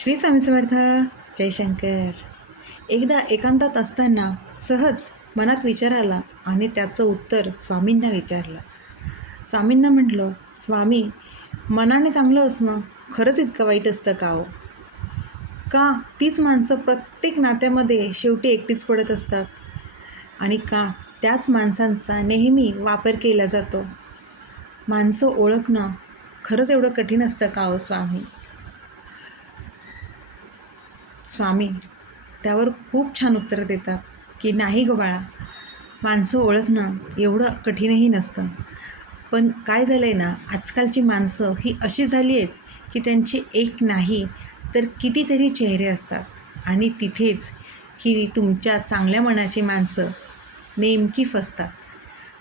श्री स्वामी समर्थ जयशंकर एकदा एकांतात असताना सहज मनात विचार आला आणि त्याचं उत्तर स्वामींना विचारलं. स्वामींना म्हटलं स्वामी मनाने चांगलं असणं खरंच इतकं वाईट असतं का हो? का तीच माणसं प्रत्येक नात्यामध्ये शेवटी एकटीच पडत असतात? आणि का त्याच माणसांचा नेहमी वापर केला जातो? माणसं ओळखणं खरंच एवढं कठीण असतं का हो स्वामी? स्वामी त्यावर खूप छान उत्तर देतात की नाही गं बाळा माणसं ओळखणं एवढं कठीणही नसतं. पण काय झालं आहे ना आजकालची माणसं ही अशी झाली आहेत की त्यांची एक नाही तर कितीतरी चेहरे असतात. आणि तिथेच ही तुमच्या चांगल्या मनाची माणसं नेमकी फसतात.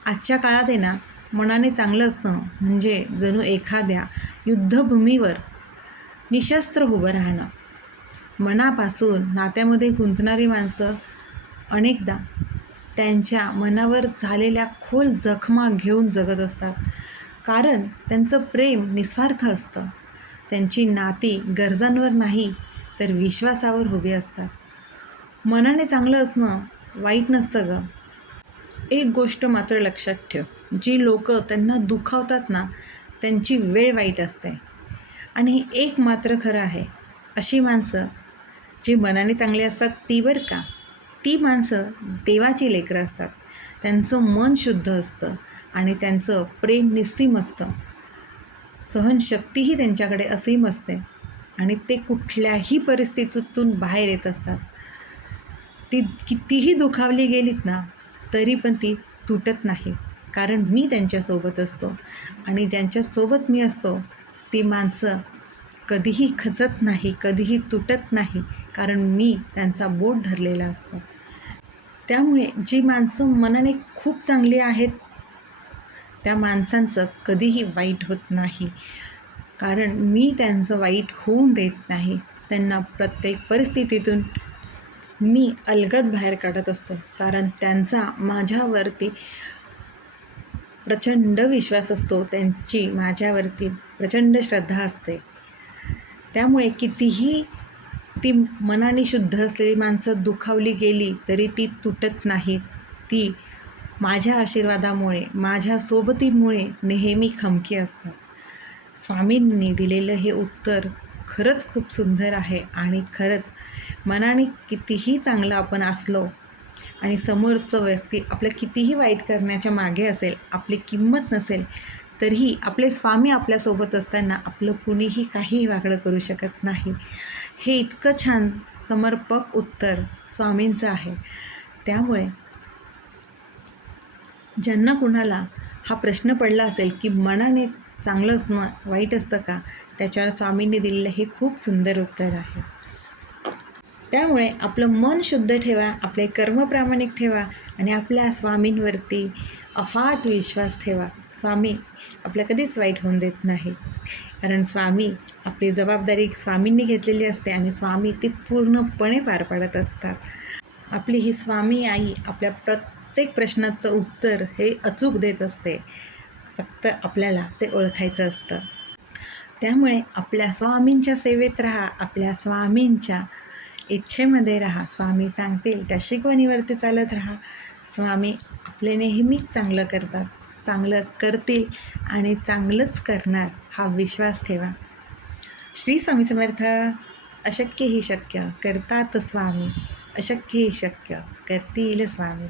आजच्या काळात आहे ना मनाने चांगलं असणं म्हणजे जणू एखाद्या युद्धभूमीवर निशस्त्र उभं राहणं. मनापासून नात्यामध्ये गुंतणारी माणसं अनेकदा त्यांच्या मनावर झालेल्या खोल जखमा घेऊन जगत असतात. कारण त्यांचं प्रेम निस्वार्थ असतं. त्यांची नाती गरजांवर नाही तर विश्वासावर उभी असतात. मनाने चांगलं असणं वाईट नसतं गं. एक गोष्ट मात्र लक्षात ठेव. जी लोक त्यांना दुखावतात ना त्यांची वेळ वाईट असते. आणि एक मात्र खरं आहे. अशी माणसं जी मनाने चांगली असतात ती बरं का? ती माणसं देवाची लेकरं असतात. त्यांचं मन शुद्ध असतं आणि त्यांचं प्रेम निस्सीम असतं. सहनशक्तीही त्यांच्याकडे असीम असते आणि ते कुठल्याही परिस्थितीतून बाहेर येत असतात. ती कितीही दुखावली गेलीत ना तरी पण ती तुटत नाही. कारण मी त्यांच्यासोबत असतो आणि ज्यांच्यासोबत मी असतो ती माणसं कधीही खचत नाही कधीही तुटत नाही कारण मी त्यांचा बोट धरलेला असतो. त्यामुळे जी माणसं मनाने खूप चांगली आहेत त्या माणसांचं कधीही वाईट होत नाही. कारण मी त्यांचं वाईट होऊन देत नाही त्यांना प्रत्येक परिस्थितीतून मी अलगद बाहेर काढत असतो. कारण त्यांचा माझ्यावरती प्रचंड विश्वास असतो त्यांची माझ्यावरती प्रचंड श्रद्धा असते. त्यामुळे कितीही ती मनाने शुद्ध असलेली माणसं दुखावली गेली तरी ती तुटत नाहीत. ती माझ्या आशीर्वादामुळे माझ्या सोबतीमुळे नेहमी खमकी असतात. स्वामींनी दिलेलं हे उत्तर खरंच खूप सुंदर आहे आणि खरंच मनाने कितीही चांगलं आपण असलो आणि समोरचं व्यक्ती आपलं कितीही वाईट करण्याच्या मागे असेल आपली किंमत नसेल तरीही आपले स्वामी आपल्यासोबत असताना आपलं कुणीही काहीही वागडं करू शकत नाही. हे इतकं छान समर्पक उत्तर स्वामींचं आहे. त्यामुळे ज्यांना कुणाला हा प्रश्न पडला असेल की मनाने चांगलं असणं वाईट असतं का त्याच्यावर स्वामींनी दिलेलं हे खूप सुंदर उत्तर आहे. त्यामुळे आपलं मन शुद्ध ठेवा आपले कर्म प्रामाणिक ठेवा आणि आपल्या स्वामींवरती अफाट विश्वास ठेवा. स्वामी आपल्या कधीच वाईट होऊन देत नाही. कारण स्वामी आपली जबाबदारी स्वामींनी घेतलेली असते आणि स्वामी ती पूर्णपणे पार पाडत असतात. आपली ही स्वामी आई आपल्या प्रत्येक प्रश्नाचं उत्तर हे अचूक देत असते. फक्त आपल्याला ते ओळखायचं असतं. त्यामुळे आपल्या स्वामींच्या सेवेत राहा आपल्या स्वामींच्या इच्छेमध्ये राहा. स्वामी सांगतील त्या शिकवणीवरती चालत राहा. स्वामी आपले नेहमीच चांगलं करतात चांगलं करतील आणि चांगलंच करणार हा विश्वास ठेवा. श्री स्वामी समर्थ अशक्य ही शक्य. करतात स्वामी अशक्य ही शक्य. करतील स्वामी.